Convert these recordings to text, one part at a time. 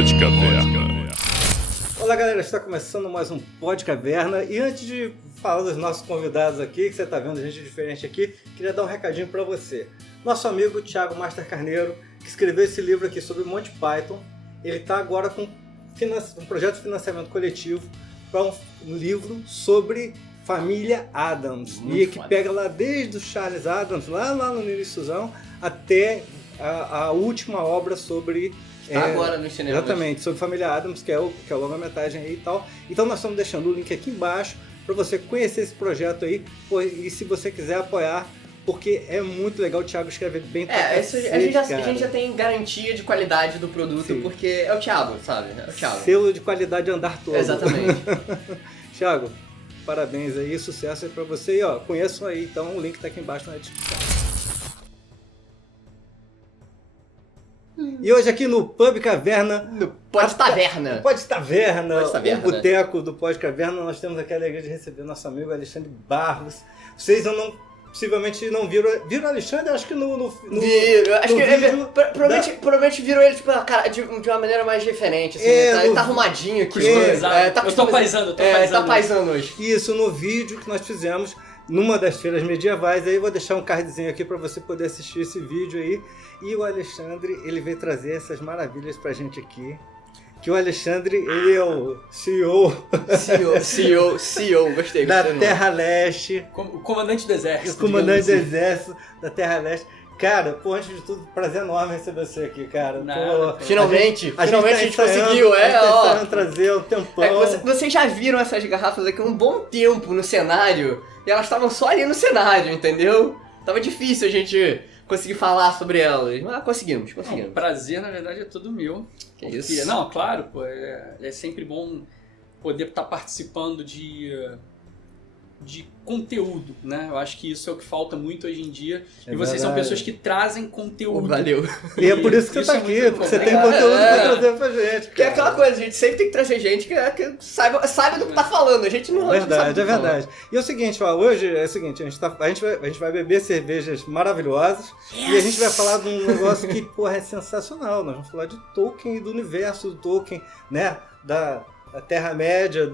Podcaverna. Olá galera, está começando mais um Podcaverna e antes de falar dos nossos convidados aqui, que você está vendo gente diferente aqui, queria dar um recadinho para você. Nosso amigo Thiago Master Carneiro, que escreveu esse livro aqui sobre Monty Python, ele está agora com um projeto de financiamento coletivo para um livro sobre família Addams. E que pega lá desde o Charles Addams, lá no iníciozão, até a última obra sobre... agora no cinema. Exatamente, sobre família Addams, que é a longa-metragem aí e tal. Então nós estamos deixando o link aqui embaixo para você conhecer esse projeto aí e se você quiser apoiar, porque é muito legal, o Thiago escreve bem pra cacete, a gente já tem garantia de qualidade do produto, sim, porque é o Thiago, sabe? É o Thiago. Selo de qualidade andar todo. Exatamente. Thiago, parabéns aí, sucesso aí pra você e ó, conheçam aí, então o link tá aqui embaixo na descrição. E hoje aqui no Pub Caverna... No Podtaverna. Podtaverna, o boteco do Podcaverna, nós temos aqui a alegria de receber nosso amigo Alexandre Barros. Vocês possivelmente não viram... Viram o Alexandre? Acho que no Viram. Acho que vídeo provavelmente viram ele tipo, cara, de uma maneira mais diferente. Assim, ele tá arrumadinho aqui. Eu tô paisando. Tá paisando hoje. Isso, no vídeo que nós fizemos numa das feiras medievais. Aí eu vou deixar um cardzinho aqui para você poder assistir esse vídeo aí. E o Alexandre, ele veio trazer essas maravilhas pra gente aqui. Que o Alexandre, ele é o CEO, gostei. Da Terra Leste. O comandante do exército. O comandante do exército da Terra Leste. Cara, pô, antes de tudo, prazer enorme receber você aqui, cara. Finalmente a gente conseguiu, trazer um tempão. Vocês já viram essas garrafas aqui um bom tempo no cenário, e elas estavam só ali no cenário, entendeu? Tava difícil a gente conseguir falar sobre elas, mas conseguimos. Não, o prazer, na verdade, é todo meu. Que isso? Não, claro, pô, é sempre bom poder estar participando de conteúdo, né? Eu acho que isso é o que falta muito hoje em dia. E vocês são pessoas que trazem conteúdo. Valeu. E é por isso que você tá aqui, porque você tem conteúdo pra trazer pra gente. Que é aquela coisa, a gente sempre tem que trazer gente que saiba do que tá falando. A gente não sabe. É verdade. E é o seguinte, ó, hoje é o seguinte, a gente vai beber cervejas maravilhosas e a gente vai falar de um negócio que, porra, é sensacional. Nós vamos falar de Tolkien e do universo do Tolkien, né? Da Terra-média,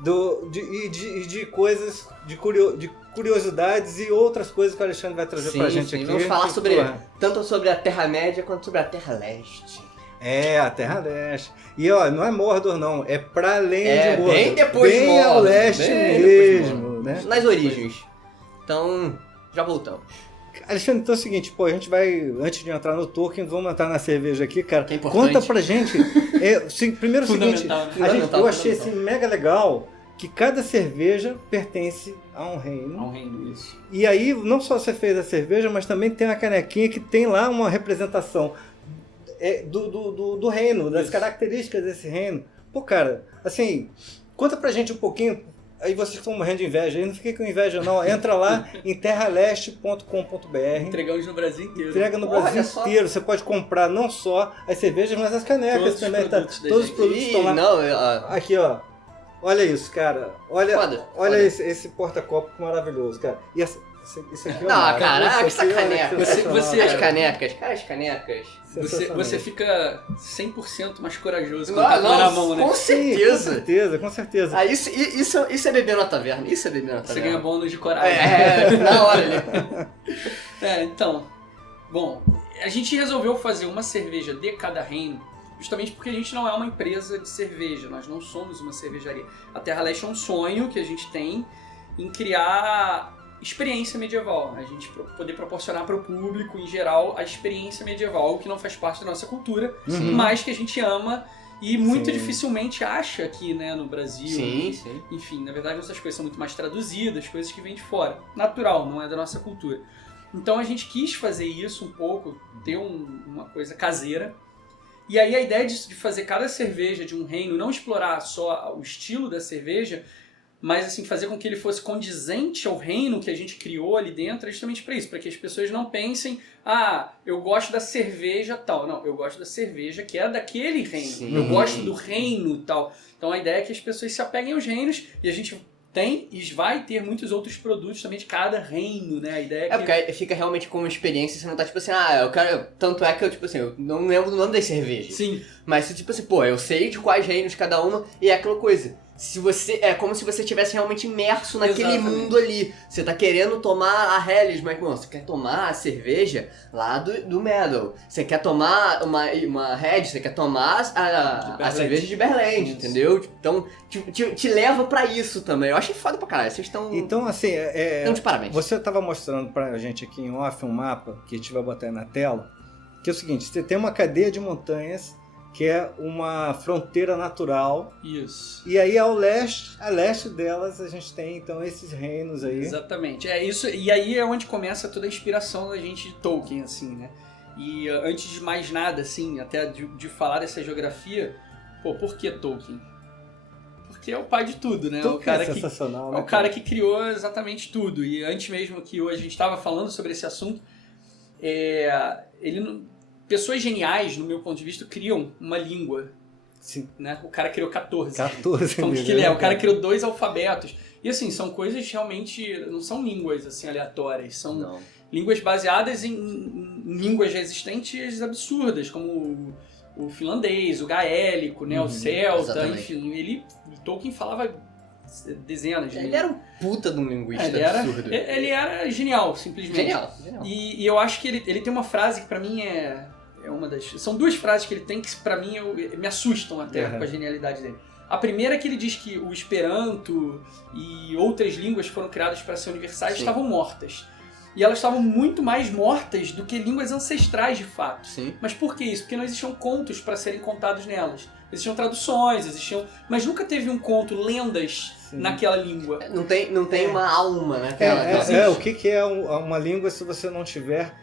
de coisas, de curiosidades e outras coisas que o Alexandre vai trazer pra gente aqui. Vamos falar tanto sobre a Terra-média quanto sobre a Terra-leste. É, a Terra-leste. E ó, não é Mordor não, é pra além de Mordor. Bem depois de Mordor. Bem ao leste mesmo, né? Nas origens. Então, já voltamos. Alexandre, então é o seguinte, pô, a gente vai, antes de entrar no Tolkien, vamos entrar na cerveja aqui, cara. Que é importante. Conta pra gente, primeiro o seguinte, eu achei assim mega legal que cada cerveja pertence a um reino. A um reino, isso. E aí, não só você fez a cerveja, mas também tem uma canequinha que tem lá uma representação do reino, das características desse reino. Pô, cara, assim, conta pra gente um pouquinho. Aí vocês estão morrendo de inveja, aí não fiquei com inveja não, entra lá em terraleste.com.br. Entregamos no Brasil inteiro. Entrega no Brasil inteiro, você pode comprar não só as cervejas, mas as canecas também, todos os produtos estão lá. Aqui ó, olha isso cara, olha esse porta-copo maravilhoso, cara. E isso aqui caraca, essa caneca. As canecas. Você fica 100% mais corajoso quando tá na mão, né? Com certeza. Sim, com certeza. Isso é beber na taverna. Você ganha bônus de coragem. Na hora ali. Então. Bom, a gente resolveu fazer uma cerveja de cada reino, justamente porque a gente não é uma empresa de cerveja, nós não somos uma cervejaria. A Terra Leste é um sonho que a gente tem em criar experiência medieval, a gente poder proporcionar para o público em geral a experiência medieval, que não faz parte da nossa cultura, mas que a gente ama e muito dificilmente acha aqui, né, no Brasil. Sim. Enfim, na verdade essas coisas são muito mais traduzidas, coisas que vêm de fora. Natural, não é da nossa cultura. Então a gente quis fazer isso um pouco, ter uma coisa caseira. E aí a ideia de fazer cada cerveja de um reino, não explorar só o estilo da cerveja, mas assim, fazer com que ele fosse condizente ao reino que a gente criou ali dentro, é justamente para isso, para que as pessoas não pensem, eu gosto da cerveja tal. Não, eu gosto da cerveja que é daquele reino. Eu gosto do reino tal. Então a ideia é que as pessoas se apeguem aos reinos e a gente Tem e vai ter muitos outros produtos também de cada reino, né? A ideia é que... Porque aí fica realmente como uma experiência, você não tá tipo assim, eu quero... Tanto é que eu, tipo assim, eu não lembro do nome das cervejas. Sim. Mas tipo assim, eu sei de quais reinos cada uma, e é aquela coisa. É como se você estivesse realmente imerso naquele Exatamente. mundo ali. Você tá querendo tomar a Helles, mas você quer tomar a cerveja lá do Medal. Você quer tomar uma Red, você quer tomar a cerveja de Berland, entendeu? Então, te leva pra isso também. Eu achei foda pra caralho. Vocês estão... Então, assim, Então, de parabéns. você estava mostrando pra gente aqui em off um mapa, que a gente vai botar aí na tela, que é o seguinte, você tem uma cadeia de montanhas, que é uma fronteira natural. Isso. E aí a leste delas a gente tem então esses reinos aí. Exatamente. É isso. E aí é onde começa toda a inspiração da gente de Tolkien, assim, né? E antes de mais nada, assim, até de falar dessa geografia, por que Tolkien? Porque é o pai de tudo, né? Tudo O cara é sensacional, é né? o cara que criou exatamente tudo. E antes mesmo que hoje a gente estava falando sobre esse assunto, ele não... Pessoas geniais, no meu ponto de vista, criam uma língua. Sim. Né? O cara criou 14. 14 Então, o que ele é? O cara criou 2 alfabetos. E assim, são coisas realmente... Não são línguas assim aleatórias. São línguas baseadas em línguas já existentes absurdas, como o finlandês, o gaélico, né? O celta, exatamente. enfim. Tolkien falava dezenas de Ele era um puta de um linguista absurdo. Ele era genial, simplesmente. Genial. E eu acho que ele tem uma frase que pra mim é uma das... São 2 frases que ele tem que pra mim me assustam até com a genialidade dele. A primeira é que ele diz que o Esperanto e outras línguas que foram criadas para ser universais estavam mortas. E elas estavam muito mais mortas do que línguas ancestrais de fato. Sim. Mas por que isso? Porque não existiam contos para serem contados nelas. Existiam traduções, mas nunca teve um conto, lendas naquela língua. Não tem uma alma, né? O que é uma língua se você não tiver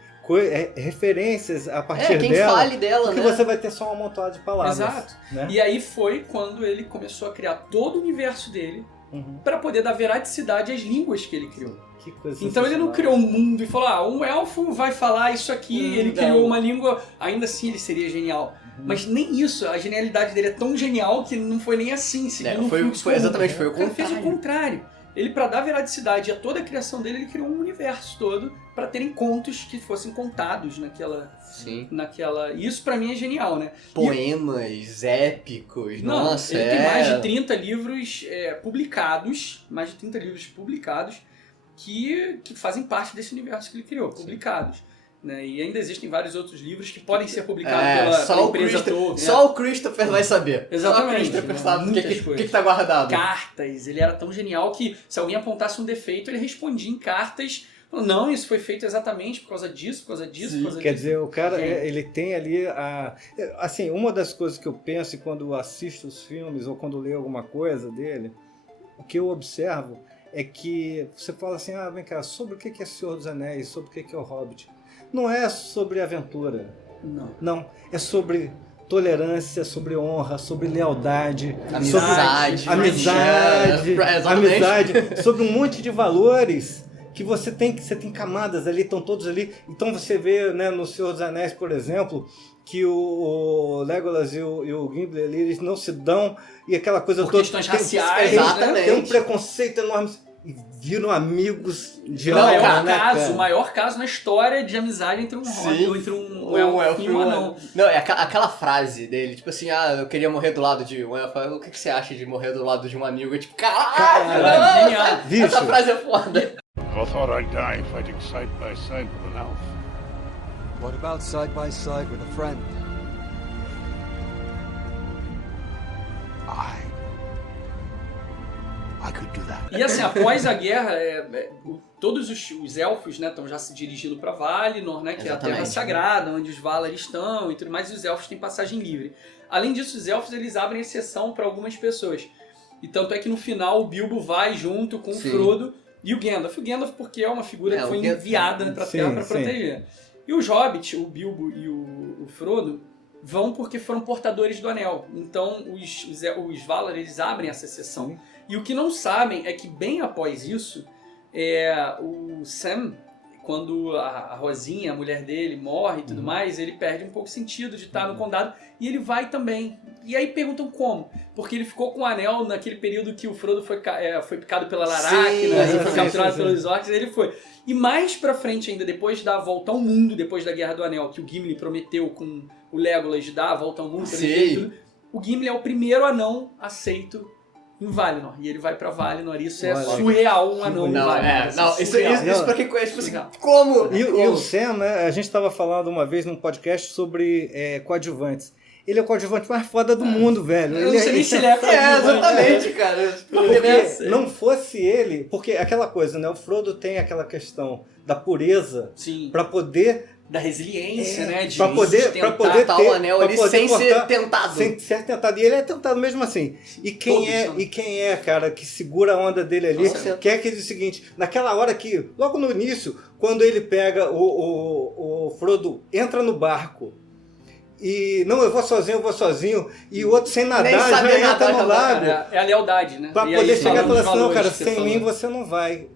referências a partir quem dela? fale dela, porque né? você vai ter só um amontoado de palavras. Exato. Né? E aí foi quando ele começou a criar todo o universo dele para poder dar veradicidade às línguas que ele criou. Que coisa então ele não criou um mundo e falou, um elfo vai falar isso aqui, ele criou uma língua, ainda assim ele seria genial. Mas nem isso, a genialidade dele é tão genial que não foi nem assim, seguindo foi exatamente, foi o contrário. Ele fez o contrário. Ele, para dar veradicidade a toda a criação dele, ele criou um universo todo para terem contos que fossem contados naquela... Isso pra mim é genial, né? Poemas épicos, nossa. Ele tem mais de 30 livros publicados, que fazem parte desse universo que ele criou, publicados. Né? E ainda existem vários outros livros que podem ser publicados pela empresa Tolkien. Só o Christopher vai saber. Exatamente. Só o Christopher sabe o que tá guardado. Cartas. Ele era tão genial que se alguém apontasse um defeito, ele respondia em cartas. Falando, não, isso foi feito exatamente por causa disso, por causa disso, por causa disso. Quer dizer, o cara, ele tem ali assim, uma das coisas que eu penso quando assisto os filmes ou quando leio alguma coisa dele, o que eu observo é que você fala assim, vem cá, sobre o que é Senhor dos Anéis, sobre o que é o Hobbit. Não é sobre aventura. Não. É sobre tolerância, sobre honra, sobre lealdade, amizade, sobre um monte de valores que você tem camadas ali, estão todos ali. Então você vê, né, no Senhor dos Anéis, por exemplo, que o Legolas e o Gimli ali, eles não se dão e aquela coisa por toda. questões raciais, exatamente. Tem um preconceito enorme. E viram amigos de o maior caso na história de amizade entre um hobbit, entre um elfo e um anão. Não, é aquela frase dele, tipo assim, eu queria morrer do lado de um elfo. O que você acha de morrer do lado de um amigo? É tipo, caralho, genial. Essa frase é foda. I thought I'd die fighting side by side with an elf. What about side by side with a friend? I could do that. E assim, após a guerra, todos os elfos, né, estão já se dirigindo para Valinor, né, que é a terra sagrada, onde os Valar estão e tudo mais, e os elfos têm passagem livre. Além disso, os elfos eles abrem exceção para algumas pessoas. E tanto é que no final o Bilbo vai junto com o Frodo e o Gandalf. O Gandalf porque é uma figura que foi enviada para a Terra para proteger. E os Hobbits, o Bilbo e o Frodo, vão porque foram portadores do Anel. Então os Valar eles abrem essa exceção. E o que não sabem é que bem após isso, o Sam quando a Rosinha, a mulher dele, morre e tudo mais, ele perde um pouco o sentido de estar no condado e ele vai também. E aí perguntam como. Porque ele ficou com o anel naquele período que o Frodo foi picado pela Laracna, foi capturado pelos orcs, ele foi. E mais pra frente ainda, depois da volta ao mundo, depois da Guerra do Anel, que o Gimli prometeu com o Legolas de dar a volta ao mundo, o Gimli é o primeiro anão aceito em Valinor. E ele vai pra Valinor. Isso é surreal, um anão em Valinor. Isso pra quem conhece, tipo assim, como? E o Sam, né, a gente tava falando uma vez num podcast sobre coadjuvantes. Ele é o coadjuvante mais foda do mundo, velho. Eu não sei nem se ele é exatamente, cara. Porque não fosse ele... Porque aquela coisa, né? O Frodo tem aquela questão da pureza pra poder... Da resiliência, né? De pra poder tentar ter o anel ali sem ser tentado. Sem ser tentado. E ele é tentado mesmo assim. E quem é, cara, que segura a onda dele ali, que é aquele seguinte, naquela hora que, logo no início, quando ele pega o Frodo, entra no barco, e não, eu vou sozinho, e o outro sem nadar já entra no lago. É a lealdade, né? Pra poder chegar e falar assim, não, cara, sem mim você não vai.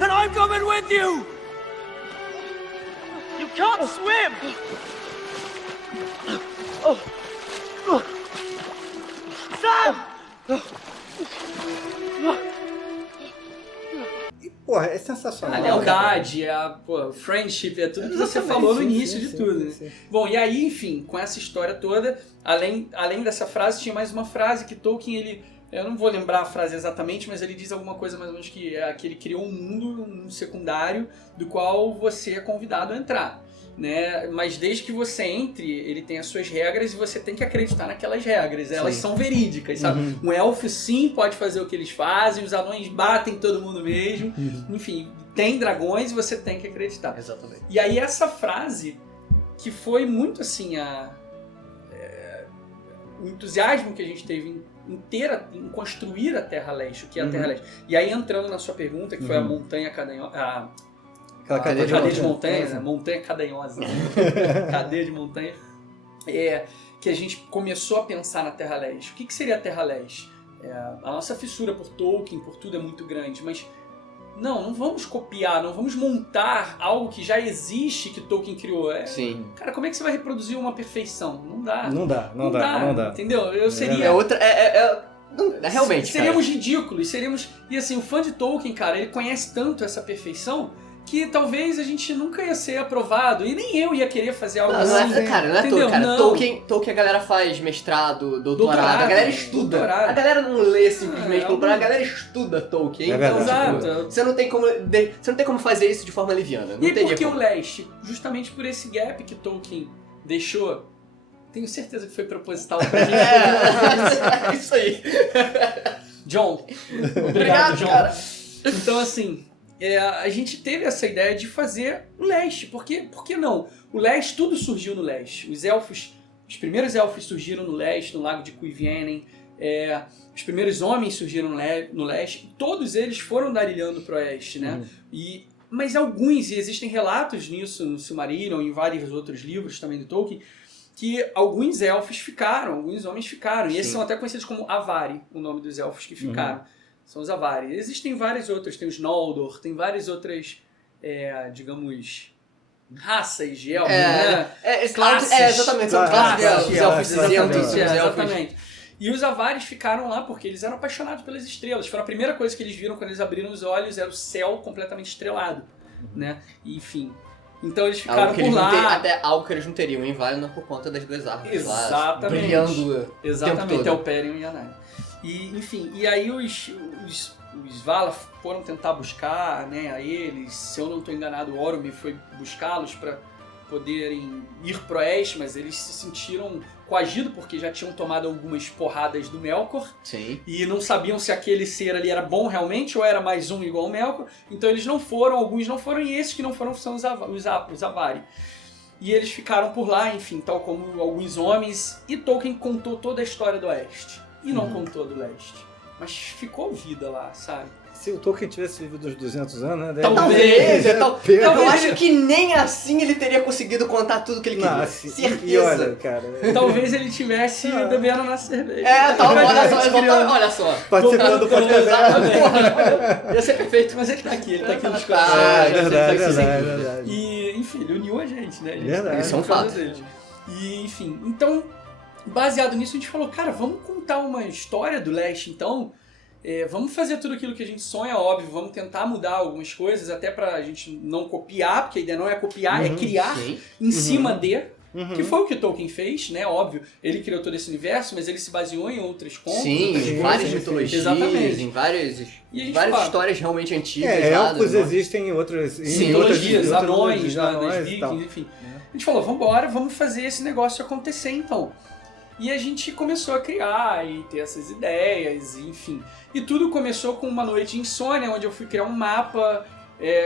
And I'm coming with you! You can't swim! Sam! E, porra, é sensacional. A lealdade, friendship, é tudo que você falou no início de tudo. Né? Bom, e aí, enfim, com essa história toda, além dessa frase, tinha mais uma frase que Tolkien, eu não vou lembrar a frase exatamente, mas ele diz alguma coisa mais ou menos que ele criou um mundo secundário do qual você é convidado a entrar. Né? Mas desde que você entre, ele tem as suas regras e você tem que acreditar naquelas regras. Elas são verídicas, sabe? Um elfo sim pode fazer o que eles fazem, os anões batem todo mundo mesmo. Enfim, tem dragões e você tem que acreditar. Exatamente. E aí essa frase, que foi muito assim, o entusiasmo que a gente teve em construir a Terra-leste, o que é a Terra-leste. E aí entrando na sua pergunta, que foi a montanha cadanhosa, cadeia de montanha, né? Montanha cadanhosa, cadeia de montanha, que a gente começou a pensar na Terra-leste. O que seria a Terra-leste? A nossa fissura por Tolkien, por tudo é muito grande, mas não vamos copiar, não vamos montar algo que já existe, que Tolkien criou. Sim. Cara, como é que você vai reproduzir uma perfeição? Não dá. Não dá. Entendeu? Eu seria... Realmente, seríamos ridículos, E assim, o fã de Tolkien, cara, ele conhece tanto essa perfeição que talvez a gente nunca ia ser aprovado e nem eu ia querer fazer algo assim. Não é Tolkien, cara. Tolkien a galera faz mestrado, doutorado, a galera estuda. Doutorado. A galera não lê simplesmente pelo a galera estuda Tolkien. Então, exato. Você não tem como fazer isso de forma liviana. Não e tem por que como. o leste? Justamente por esse gap que Tolkien deixou. Tenho certeza que foi proposital pra gente. Isso aí. John. Obrigado, John. cara. Então, assim, a gente teve essa ideia de fazer o leste. Por que não? O leste, tudo surgiu no leste. Os primeiros elfos surgiram no leste, no lago de Cuivienen. Os primeiros homens surgiram no leste. Todos eles foram andarilhando para o oeste, né? Mas alguns, e existem relatos nisso no Silmarillion e em vários outros livros também do Tolkien, que alguns elfos ficaram, alguns homens ficaram. E esses são até conhecidos como Avari, o nome dos elfos que ficaram. São os Avari. Existem vários outros, tem os Noldor, tem várias outras, digamos, raças de elfos, né? Classes. Exatamente, são classes de elfos. Exatamente. E os Avares ficaram lá porque eles eram apaixonados pelas estrelas. Foi a primeira coisa que eles viram quando eles abriram os olhos, era o céu completamente estrelado, né? E, enfim... Então eles ficaram por lá. Até algo que eles não teriam em Valinor por conta das duas árvores. Exatamente. Lá, brilhando. Exatamente, Elperion e Anai. E, enfim, e aí os Valar foram tentar buscar, né, a eles. Se eu não estou enganado, o Orome foi buscá-los para poderem ir pro oeste, mas eles se sentiram coagidos porque já tinham tomado algumas porradas do Melkor. Sim. E não sabiam se aquele ser ali era bom realmente ou era mais um igual ao Melkor. Então eles não foram, alguns não foram, e esses que não foram são os Avari. E eles ficaram por lá, enfim, tal como alguns homens. E Tolkien contou toda a história do oeste. E não contou do leste. mas ficou vida lá, sabe? Se o Tolkien tivesse vivido uns 200 anos, né? Talvez, Pedro. eu acho que nem assim ele teria conseguido contar tudo que ele queria. Nossa, Certeza. e olha, cara... Talvez ele tivesse bebendo na cerveja. Olha só. Participando do podcast. Porra, ia ser perfeito. Mas ele tá aqui nos É corações. verdade. E, enfim, ele uniu a gente, né? A gente Verdade. Isso é um por causa fato. dele. E, enfim, então, baseado nisso, a gente falou, cara, vamos contar uma história do Leste, então... vamos fazer tudo aquilo que a gente sonha, óbvio, vamos tentar mudar algumas coisas, até pra gente não copiar, porque a ideia não é copiar, é criar Sim. em cima de, Uhum. que foi o que o Tolkien fez, né, óbvio, ele criou todo esse universo, mas ele se baseou em outros contos, Sim, outras em coisas. várias mitologias, Exatamente. em várias E a gente várias fala, histórias realmente antigas. Elfos né? existem em outras... Sim, mitologias, em outras anões, das anões e tal. vikings, enfim. A gente falou, vambora, vamos fazer esse negócio acontecer então. E a gente começou a criar e ter essas ideias, enfim. E tudo começou com uma noite de insônia, onde eu fui criar um mapa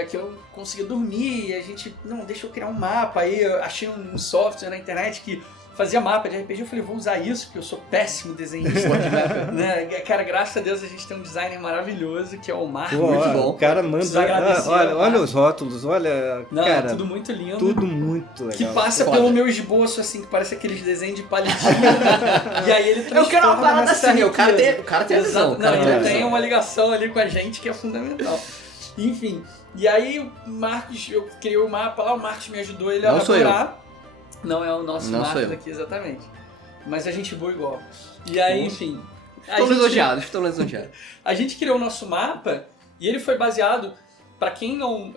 que eu não conseguia dormir. E a gente, não, deixa eu criar um mapa. Aí eu achei um software na internet que fazia mapa de RPG. Eu falei, vou usar isso, porque eu sou péssimo desenhista. né? Cara, graças a Deus a gente tem um designer maravilhoso, que é o Marco. Pô, Muito bom. O cara Preciso manda... agradecer, olha tá? os rótulos, olha... Não, cara, tudo muito lindo. tudo muito legal. Que passa Foda. pelo meu esboço, assim, que parece aqueles desenhos de palitinho. E aí ele Eu quero uma transforma parada nessa assim, o cara riqueza. tem a visão. Exato. o cara Não, tem a ele tem visão. uma ligação ali com a gente que é fundamental. Enfim, e aí o Marcos, eu criei o mapa lá, o Marcos me ajudou ele a Não sou eu. elaborar. Não é o nosso Não sou Marcos eu. aqui, exatamente. Mas a gente boa igual. E aí, enfim... Estou lisonjeado. A gente criou o nosso mapa e ele foi baseado, para quem não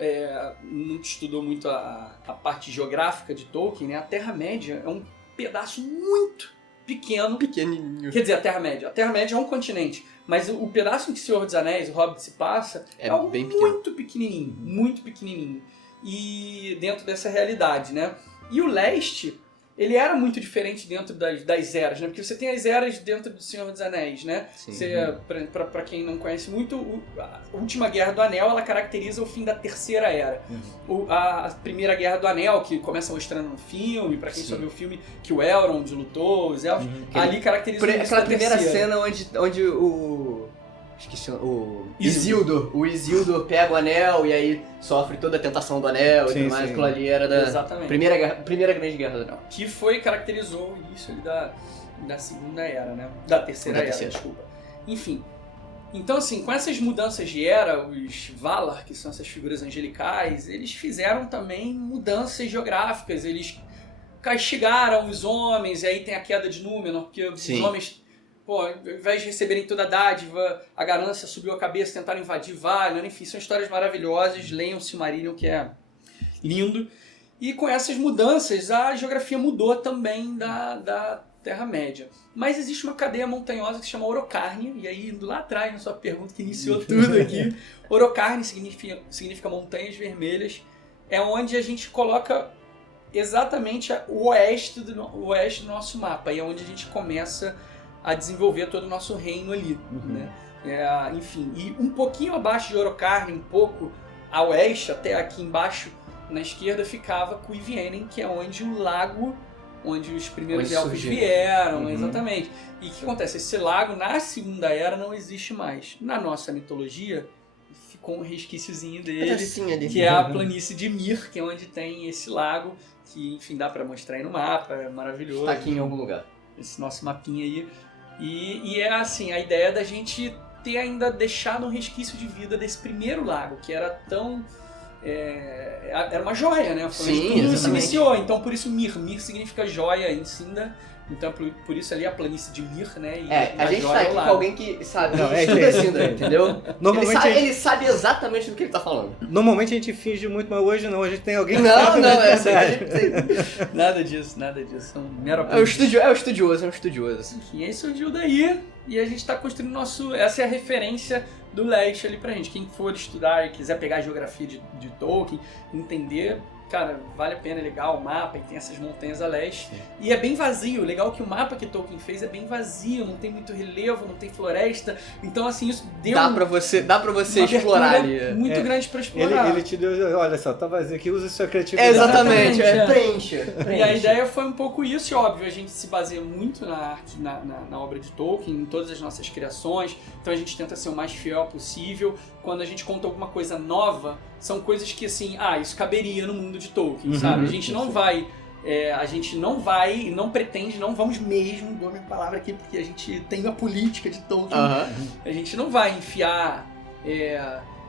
estudou muito a parte geográfica de Tolkien, né, a Terra-média é um pedaço muito pequeno. Pequenininho. Quer dizer, a Terra-média. A Terra-média é um continente, mas o pedaço em que o Senhor dos Anéis, o Hobbit, se passa É algo bem pequeno. muito pequenininho, muito pequenininho. E dentro dessa realidade, né? E o leste, ele era muito diferente dentro das eras, né? Porque você tem as eras dentro do Senhor dos Anéis, né? Sim. Você, pra quem não conhece muito, a Última Guerra do Anel, ela caracteriza o fim da Terceira Era. A Primeira Guerra do Anel, que começa mostrando no filme, pra quem Sim. só viu o filme, que o Elrond lutou, os elfos, ali caracteriza o início Aquela da primeira Terceira. cena onde o... Esqueci o Isildur. Isildur pega o anel e aí sofre toda a tentação do anel e Sim, tudo mais. sim. Aquilo ali era da Exatamente. primeira grande guerra do anel. Que caracterizou o início ali da Segunda Era, né? Da Terceira Da Era, Terceira. desculpa. Enfim. Então, assim, com essas mudanças de era, os Valar, que são essas figuras angelicais, eles fizeram também mudanças geográficas. Eles castigaram os homens, e aí tem a queda de Númenor, porque Sim. os homens, pô, ao invés de receberem toda a dádiva, a ganância subiu a cabeça, tentaram invadir Valinor, enfim, são histórias maravilhosas. Leiam o Silmarillion, que é lindo. E com essas mudanças, a geografia mudou também da Terra-média. Mas existe uma cadeia montanhosa que se chama Orocarne, e aí indo lá atrás, na sua pergunta que iniciou tudo aqui, Orocarne significa montanhas vermelhas, é onde a gente coloca exatamente o oeste do nosso mapa, e é onde a gente começa a desenvolver todo o nosso reino ali, né? Enfim, e um pouquinho abaixo de Orocarne, um pouco a oeste, até aqui embaixo, na esquerda, ficava Cuivienen, que é onde o lago, onde os primeiros Onde elfos surgiu. vieram, exatamente. E o que acontece? Esse lago, na Segunda Era, não existe mais. Na nossa mitologia, ficou um resquíciozinho dele, Pedacinho ali. que é a planície de Mir, que é onde tem esse lago, que, enfim, dá pra mostrar aí no mapa, é maravilhoso. Tá aqui em algum lugar. Esse nosso mapinha aí. E é assim, a ideia da gente ter ainda deixado um resquício de vida desse primeiro lago, que era tão... era uma joia, né? Foi onde Sim, tudo se exatamente. iniciou. Então, por isso Mir. Mir significa joia em Sinda. Então, por isso ali a planície de Mir, né? E A gente joia tá é o aqui com lago. alguém que sabe, Não, estuda é, Sindra, entendeu? Normalmente Ele sabe exatamente do que ele tá falando. Normalmente a gente finge muito, mas hoje não. A gente tem alguém que Não, sabe. não, né? é assim, a gente... Nada disso. É um mero É um estudioso. Enfim, aí surgiu daí e a gente tá construindo essa é a referência do leste ali pra gente. Quem for estudar e quiser pegar a geografia de Tolkien, entender, cara, vale a pena, é legal o mapa, e tem essas montanhas a leste. E é bem vazio, legal que o mapa que Tolkien fez é bem vazio, não tem muito relevo, não tem floresta. Então, assim, isso deu Dá pra você uma explorar abertura ali. muito grande pra explorar. Ele te deu, olha só, tá vazio aqui, usa sua criatividade. Exatamente, Exatamente, preencha. E a ideia foi um pouco isso, e óbvio, a gente se baseia muito na arte, na obra de Tolkien, em todas as nossas criações, então a gente tenta ser o mais fiel possível. Quando a gente conta alguma coisa nova, são coisas que assim, isso caberia no mundo de Tolkien, sabe? A gente não vai, não pretende, não vamos mesmo, dou a minha palavra aqui, porque a gente tem a política de Tolkien, a gente não vai enfiar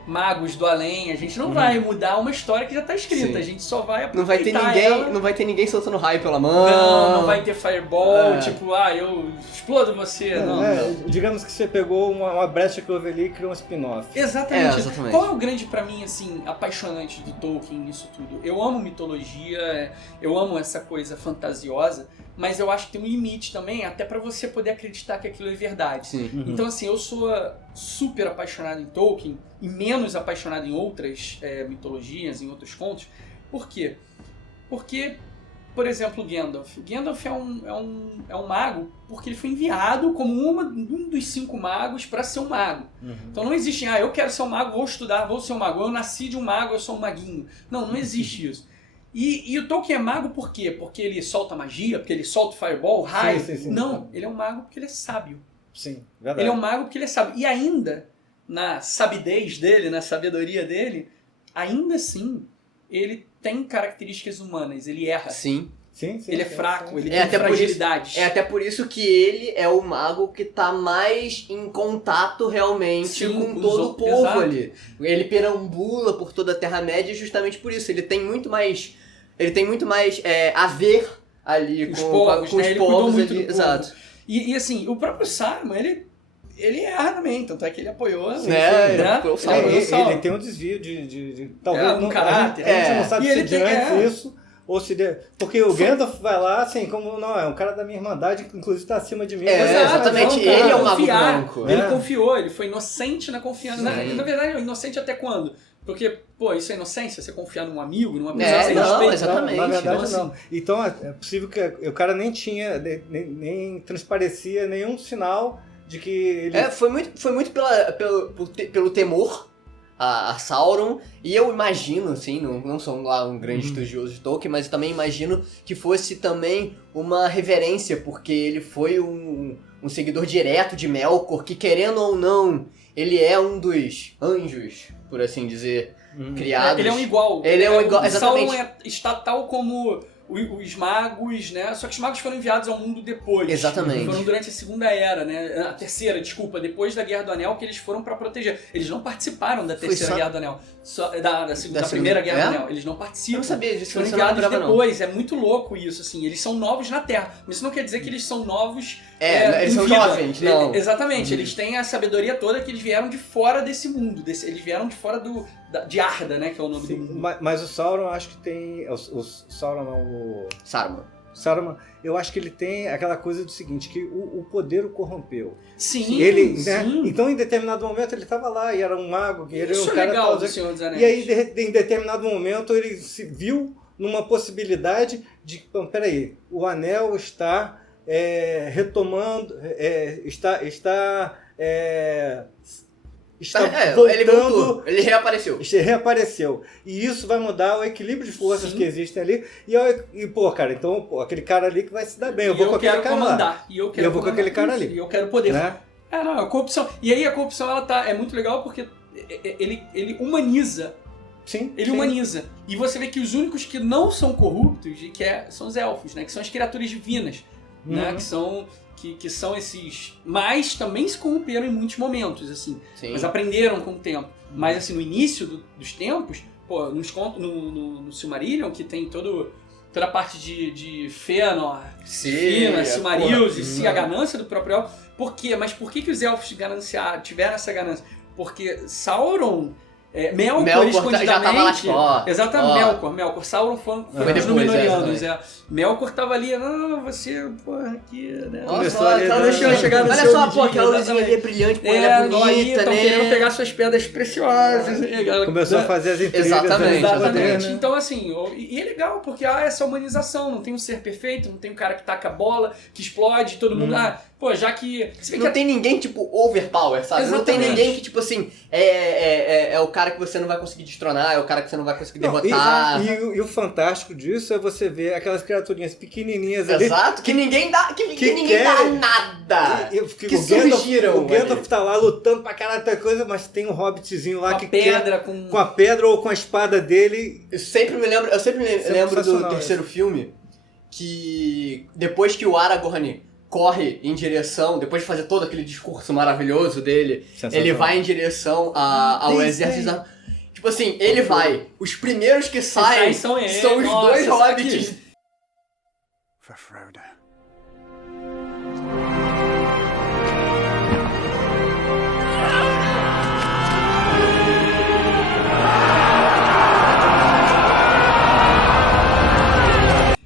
magos do além, a gente não vai mudar uma história que já tá escrita, a gente só vai aproveitar Não vai ter ninguém soltando raio pela mão. Não vai ter fireball, tipo, eu explodo você, não. Digamos que você pegou uma brecha que houve ali e criou um spin-off. Exatamente. Exatamente. Qual é o grande, pra mim, assim, apaixonante do Tolkien nisso tudo? Eu amo mitologia, eu amo essa coisa fantasiosa, mas eu acho que tem um limite também, até pra você poder acreditar que aquilo é verdade. Sim. Então, assim, eu sou super apaixonado em Tolkien e menos apaixonado em outras mitologias, em outros contos. Por quê? Porque, por exemplo, Gandalf. Gandalf é um mago porque ele foi enviado como um dos 5 magos para ser um mago. Então não existe, eu quero ser um mago, vou estudar, vou ser um mago. Eu nasci de um mago, eu sou um maguinho. Não existe isso. E o Tolkien é mago por quê? Porque ele solta magia, porque ele solta fireball, raio? Sim. Não, ele é um mago porque ele é sábio. Sim, verdade. Ele é um mago porque ele é sábio. E ainda, na sabidez dele, na sabedoria dele, ainda assim, ele tem características humanas. Ele erra. Sim. Ele é fraco, ele tem até fragilidades. É até por isso que ele é o mago que tá mais em contato realmente com todo o povo ali. Ele perambula por toda a Terra-média justamente por isso. Ele tem muito mais a ver ali com os povos ali. Exato. E assim, o próprio Saruman, ele erra também, tanto é que ele apoiou. Ele tem um desvio de talvez um caráter. A gente não sabe E se ele tem antes isso ou se porque o Gandalf vai lá assim, como não é um cara da minha irmandade que inclusive está acima de mim. Exatamente, ele é o mago branco. Ele confiou, ele foi inocente na confiança. Na verdade, inocente até quando? Porque, isso é inocência, você confiar num amigo, numa pessoa sem respeito. Exatamente. Na verdade, não. Então, é possível que o cara nem tinha, nem transparecia nenhum sinal de que ele... Foi muito pelo temor a Sauron, e eu imagino, assim, não sou lá um grande estudioso de Tolkien, mas eu também imagino que fosse também uma reverência, porque ele foi um seguidor direto de Melkor, que querendo ou não, ele é um dos anjos, por assim dizer, criados. Ele é um igual. Exatamente. Sauron está tal como os magos, né? Só que os magos foram enviados ao mundo depois. Exatamente. Foram durante a Segunda Era, né? A Terceira, desculpa, depois da Guerra do Anel, que eles foram pra proteger. Eles não participaram da Terceira Guerra do Anel. Da Primeira Guerra do Anel. Eles não participam. Eu não sabia disso. Foram enviados depois. É muito louco isso, assim. Eles são novos na Terra. Mas isso não quer dizer que eles são novos eles são jovens, não. Exatamente. Eles têm a sabedoria toda que eles vieram de fora desse mundo. Eles vieram de fora de Arda, né? Que é o nome do mundo. Mas o Sauron, acho que tem... Saruman, eu acho que ele tem aquela coisa do seguinte, que o poder o corrompeu. Sim, né? Então, em determinado momento, ele estava lá e era um mago. Ele isso era um cara legal do Senhor dos Anéis. E aí, em determinado momento, ele se viu numa possibilidade de... Peraí, o anel está retomando... Está voltando, ele voltou, ele reapareceu. E isso vai mudar o equilíbrio de forças que existem ali. Cara, então aquele cara ali que vai se dar bem. Eu vou com aquele cara lá. E eu vou com aquele cara ali. E eu quero poder. Né? A corrupção. E aí a corrupção é muito legal porque ele humaniza. Sim. Humaniza. E você vê que os únicos que não são corruptos são os elfos, né? Que são as criaturas divinas. Né? Que são esses... Mas também se corromperam em muitos momentos, assim. Sim. Mas aprenderam com o tempo. Mas, assim, no início dos tempos, no Silmarillion, que tem toda a parte de Fëanor, Silmarils e a ganância do próprio elfo. Por quê? Mas por que os elfos tiveram essa ganância? Porque Sauron, Melkor Melkor escondidamente... já tava lá, tipo, ó. Exatamente, Melkor. Sauron foi Foi dos depois, Númenóreanos. Melkor tava ali, você, porra, aqui, né? Começou ali, aquela né? luz tinha chegado no Olha seu só, medinho, pô, aquela luzinha ali é exatamente. brilhante, pô, ela é bonita, estão né? querendo pegar suas pedras preciosas. Começou a fazer as intrigas. Exatamente, ali, Exatamente. poder, né? Então, assim, e é legal, porque há essa humanização, não tem um ser perfeito, não tem um cara que taca a bola, que explode, todo mundo, pô, já que... Se bem que Não tem ninguém, tipo, overpower, sabe? Não tem Exatamente. ninguém que, tipo assim, é o cara que você não vai conseguir destronar, é o cara que você não vai conseguir Não, derrotar. e o fantástico disso é você ver aquelas criaturinhas pequenininhas ali. Exato, que ninguém dá, que ninguém dá querem- nada. Que Que surgiram o Gandalf ali. tá lá lutando pra caralho, outra coisa, mas tem um hobbitzinho lá com que a pedra, quer, com... com a pedra ou com a espada dele. Eu sempre lembro do sensacional terceiro filme, que depois que o Aragorn corre em direção, depois de fazer todo aquele discurso maravilhoso dele, ele vai em direção ao exército. Tipo assim, ele vai. Os primeiros que saem são os eles. dois Nossa, hobbits. For Frodo.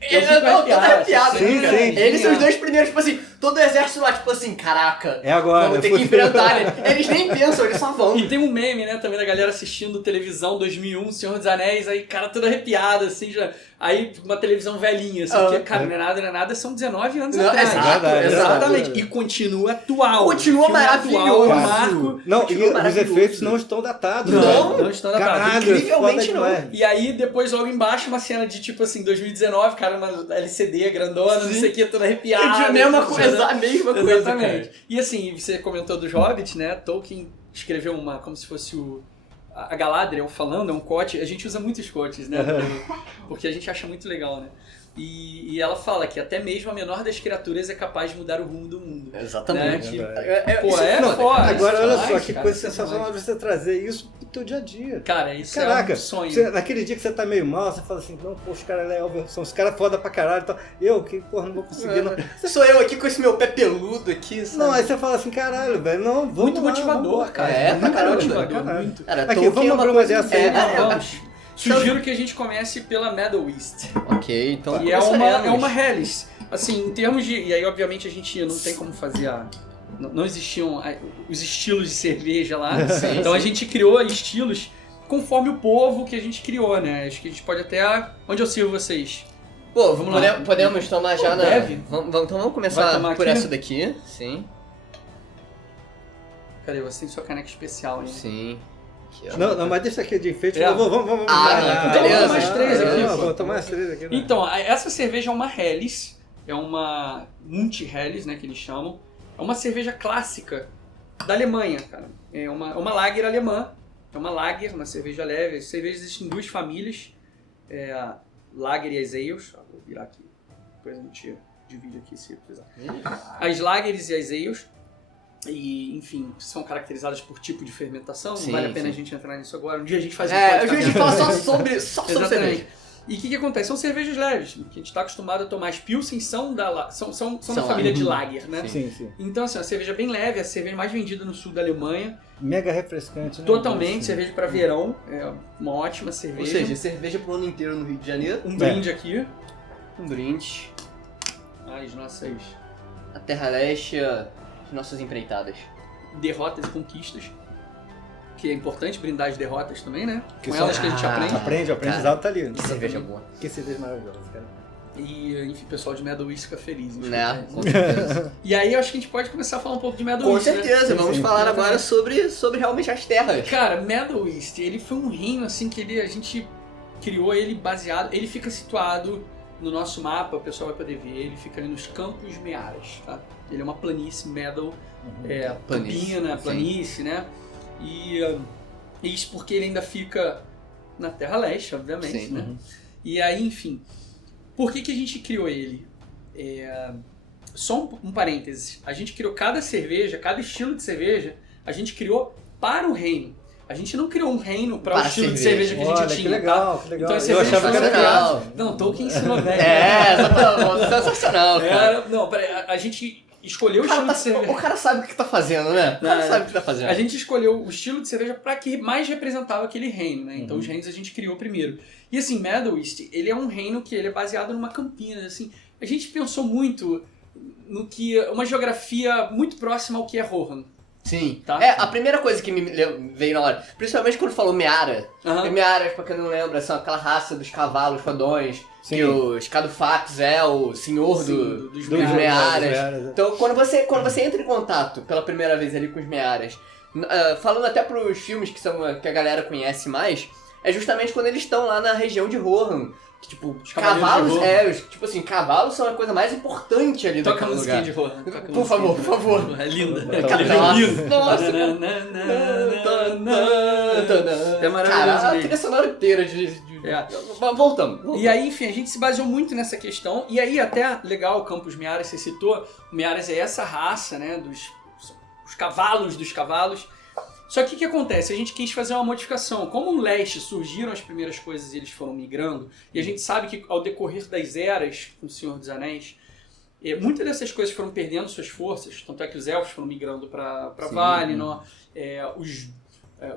Eu fico Não, tô arrepiado, arrepiado, sim, cara. sim. Eles são os dois primeiros, tipo assim, todo o exército lá, tipo assim, caraca. É agora. Vamos ter que enfrentar ele. Eles nem pensam, eles só vão. E tem um meme, né, também da galera assistindo televisão 2001, Senhor dos Anéis, aí cara todo arrepiado, assim, já... Aí uma televisão velhinha, assim, que, cara, não é nada, são 19 anos Não, atrás. exato, verdade, Exatamente. verdade. E continua atual. Continua O filme é atual, é um maravilhoso. marco. Não, e Continua os maravilhoso. efeitos não estão datados. Não, né? não estão datados. Caralho, Incrivelmente foda não. demais. E aí, depois, logo embaixo, uma cena de, tipo assim, 2019, cara, uma LCD grandona, não sei o que, toda arrepiada. A mesma assim, coisa, né? a mesma coisa, Exatamente. cara. E assim, você comentou dos Hobbits, né? Tolkien escreveu uma, como se fosse a Galadriel falando, é um quote. A gente usa muitos quotes, né? Porque a gente acha muito legal, né? E ela fala que até mesmo a menor das criaturas é capaz de mudar o rumo do mundo. Exatamente. Né? Pô, Isso é foda, foda. cara. Agora, olha só, demais, que cara, coisa isso é sensacional demais. você trazer isso pro teu dia a dia. Cara, isso Caraca, é um sonho. naquele dia que você tá meio mal, você fala assim, não, pô, os caras são os caras foda pra caralho e tal. Eu, que porra, não vou conseguir, não. Sou eu aqui com esse meu pé peludo aqui, sabe? Não, aí você fala assim, caralho, velho, não, vamos Muito lá, motivador, vambora. cara. É, pra muito caramba, motivador, caralho. muito. Cara, Aqui, Tolkien vamos é uma abrir uma coisa... dessa aí. Vamos. Sugiro que a gente comece pela Meadow East. Ok, então E é uma começaremos. Hellis. Assim, em termos de... E aí, obviamente, a gente não tem como fazer não existiam os estilos de cerveja lá. Sim, Então sim. a gente criou estilos conforme o povo que a gente criou, né? Acho que a gente pode até... Onde eu sirvo vocês? Pô, Vamos lá. podemos tomar já Pô, na... deve. Então vamos Vai começar tomar por aqui? essa daqui. Sim, Cadê? Você tem sua caneca especial, hein? sim. Aqui, ó. Não, mas deixa aqui de enfeite, É. vamos. Ah, beleza. Vamos mais três aqui, pô. Vou tomar mais três aqui, né? Então, essa cerveja é uma Helles, é uma Multi-Helles, né, que eles chamam. É uma cerveja clássica da Alemanha, cara. É uma lager alemã, é uma lager, uma cerveja leve. As cervejas existem em duas famílias, a lager e as ales. Vou virar aqui, depois a gente divide aqui se precisar. As lagers e as ales, e, enfim, são caracterizadas por tipo de fermentação, não Sim, vale a pena sim. a gente entrar nisso agora. Um dia a gente faz um É, podcast a gente fala só sobre cerveja. Exatamente. E o que acontece? São cervejas leves, que a gente está acostumado a tomar. As Pilsen são da família de Lager, né? Sim, sim. Então, assim, uma cerveja bem leve, a cerveja mais vendida no sul da Alemanha. Mega refrescante, né? Totalmente, Sim. cerveja para verão. É uma ótima Ou cerveja. seja, cerveja pro ano inteiro no Rio de Janeiro. Um brinde aqui. Um brinde. As nossas A Terra Leste, as nossas empreitadas. derrotas e conquistas. Que é importante brindar as derrotas também, né? Que Com só- elas que a gente aprende. O aprendizado tá ali. Que cerveja boa. Que cerveja maravilhosa, cara. E, enfim, o pessoal de Meadow East fica feliz. Né? Com certeza. E aí, eu acho que a gente pode começar a falar um pouco de Meadow Com East, né? certeza. Sim, Vamos sim. falar agora sobre realmente as terras. Cara, Meadow East, ele foi um reino assim que a gente criou ele baseado, ele fica situado no nosso mapa, o pessoal vai poder ver, ele fica ali nos Campos Mearas, tá? Ele é uma planície, Meadow, Planície, campina, sim. planície, né? E isso porque ele ainda fica na Terra Leste, obviamente, Sim. né? E aí, enfim, por que a gente criou ele? Só um parênteses, a gente criou cada cerveja, cada estilo de cerveja, a gente criou para o reino. A gente não criou um reino para o Para estilo de cerveja. cerveja que a gente Olha, tinha, que legal, tá? que legal. Então as Eu cervejas achava que foram era legal. criadas. Não, Tolkien ensinou velho. É, exatamente. Sensacional, cara. Não, peraí, a gente escolheu o estilo de cerveja. O cara sabe o que tá fazendo, né? O cara sabe o que tá fazendo. A gente escolheu o estilo de cerveja para que mais representava aquele reino, né? Então os reinos a gente criou primeiro. E assim, Meadow East, ele é um reino que ele é baseado numa campina, assim. A gente pensou muito no que uma geografia muito próxima ao que é Rohan. Sim. Tá? A primeira coisa que me veio na hora, principalmente quando falou Meara. Aham. Mearas, pra quem não lembra, são aquela raça dos cavalos fodões, Sim. que o Scadufax é o senhor Sim, dos dos Mearas. Mearas. Então, quando você entra em contato pela primeira vez ali com os Mearas, falando até pros filmes que a galera conhece mais, é justamente quando eles estão lá na região de Rohan. Que, tipo, Cavaleiros de Rohan. Cavalos são a coisa mais importante ali Toca a daquele musiquinha lugar. de Rohan. toca a Por favor, musiquinha por favor. de Rohan. É linda. Nossa, Aquele Nossa, lindo. nossa, É maravilhoso Cara, a mesmo. trilha sonora inteira de... É. Voltamos. E aí, enfim, a gente se baseou muito nessa questão. E aí, até legal, o Campos Mearas, você citou. Mearas é essa raça, né? Os cavalos dos cavalos. Só que o que acontece? A gente quis fazer uma modificação. Como no leste surgiram as primeiras coisas e eles foram migrando, e a gente sabe que ao decorrer das eras com o Senhor dos Anéis, muitas dessas coisas foram perdendo suas forças. Tanto é que os elfos foram migrando para Valinor,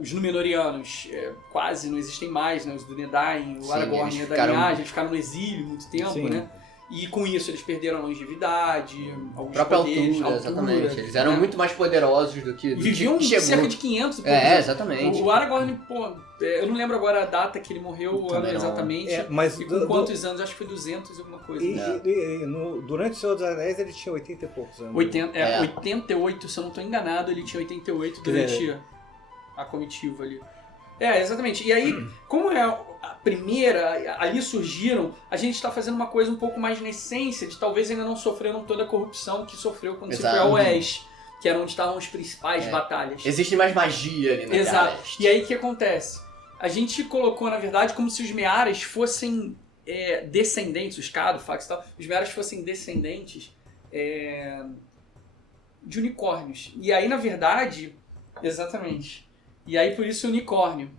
os Númenóreanos quase não existem mais, né? Os Dúnedain, o Sim, Aragorn eles e a ficaram- Danyar, eles ficaram no exílio muito tempo, Sim. né? E com isso eles perderam a longevidade, alguns Própria poderes, altura, exatamente. Eles eram né? muito mais poderosos do que Viviam chegou. cerca de 500 e poucos anos. Exatamente. O Aragorn, pô, eu não lembro agora a data que ele morreu, o ano Também não. exatamente. Mas E com quantos anos? Acho que foi 200 e alguma coisa. né? durante o Senhor dos Anéis ele tinha 80 e poucos anos. 88, se eu não estou enganado, ele tinha 88 durante a comitiva ali. Exatamente. E aí, como é a primeira, ali surgiram, a gente está fazendo uma coisa um pouco mais na essência, de talvez ainda não sofreram toda a corrupção que sofreu quando se foi Exato. ao oeste, que era onde estavam as principais batalhas. Existe mais magia ali na Exato. Terra. E aí o que acontece? A gente colocou, na verdade, como se os Mearas fossem descendentes, os Cadufax e tal, os Mearas fossem descendentes de unicórnios. E aí, na verdade, exatamente. E aí, por isso, unicórnio.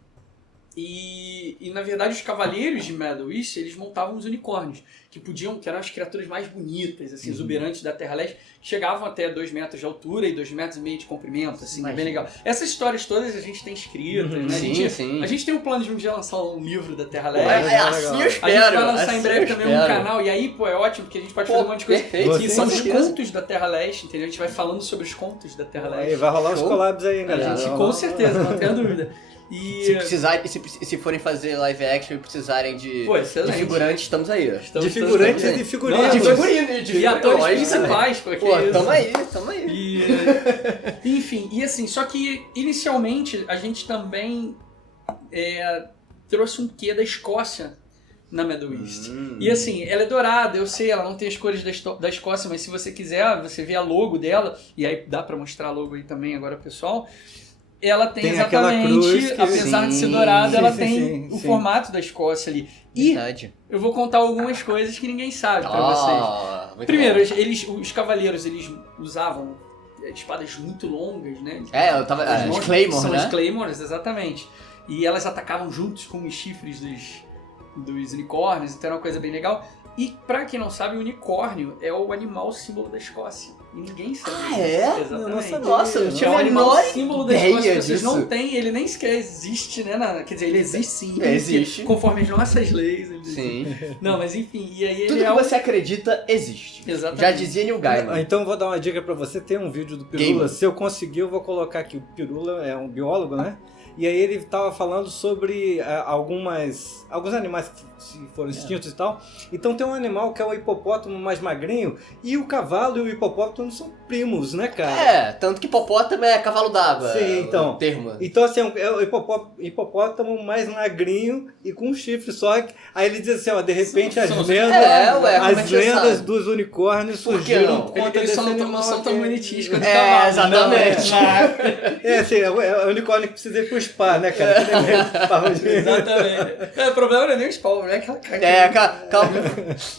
E na verdade, os cavaleiros de Meadow East, eles montavam os unicórnios, que eram as criaturas mais bonitas, assim, exuberantes da Terra-leste, que chegavam até 2 metros de altura e 2,5 metros de comprimento, assim, Imagina. bem legal. Essas histórias todas a gente tem escritas, né? Sim. A gente tem um plano de um dia lançar um livro da Terra-leste. Assim eu A espero. gente vai lançar assim em breve eu também um espero. canal, e aí, pô, é ótimo, porque a gente pode fazer um monte de coisa. Perfeito. Que são Com os certeza. contos da Terra-Leste, entendeu? A gente vai falando sobre os contos da Aí Terra-Leste. vai rolar os Show. collabs aí, A galera. gente, Vai com rolar- certeza, não tenha dúvida. E... Se precisar, se forem fazer live action e precisarem de Excelente. figurantes, estamos aí. De figurantes Estamos e aí. de figurinos. Não, de figurinos. E atores lógico, principais, pô, que Pô, isso. tamo aí. E, enfim, e assim, só que inicialmente a gente também trouxe um quê da Escócia na Meadow East. E assim, ela é dourada, eu sei, ela não tem as cores da Escócia, mas se você quiser, você vê a logo dela, e aí dá pra mostrar a logo aí também agora, pessoal. Ela tem aquela exatamente, cruz que- apesar de ser Sim, dourada, ela sim, tem sim, o sim. formato da Escócia ali. E Verdade. eu vou contar algumas coisas que ninguém sabe pra vocês. Muito Primeiro, bom. os cavaleiros, eles usavam espadas muito longas, né? Eu tava... As As mãos Claymore, são né? as Claymores, exatamente. E elas atacavam juntos com os chifres dos unicórnios, então era uma coisa bem legal. E pra quem não sabe, o unicórnio é o animal símbolo da Escócia. E ninguém sabe. É? Exatamente. Eu não sabia. Nossa, eu não É tinha um a animal menor símbolo da ideia Escócia. Vocês disso. não têm, ele nem sequer existe, né? Quer dizer, ele existe sim. Existe. Conforme as nossas leis. Ele Sim. existe. Não, mas enfim, e aí Tudo ele que é você acredita existe. Exatamente. Já dizia Neil Gaiman. Então eu vou dar uma dica pra você. Tem um vídeo do Pirula. Gamer. Se eu conseguir, eu vou colocar aqui. O Pirula é um biólogo, né? E aí ele tava falando sobre alguns animais que foram extintos e tal. Então tem um animal que é o hipopótamo mais magrinho. E o cavalo e o hipopótamo são primos, né, cara? Tanto que hipopótamo é cavalo d'água. Sim, então. O termo. Então, assim, é o hipopótamo mais magrinho e com um chifre só. Aí ele diz assim, ó, de repente as São- lendas, como é que as você lendas sabe? dos unicórnios Por que surgiram não? por conta Eles desse só não animal são tão aqui. bonitinhos quanto É, cavalo. exatamente. É, assim, é o unicórnio que precisa ir pro spa, né, cara? Exatamente. O problema não é nem o spawn, né? Aquela carne. Calma.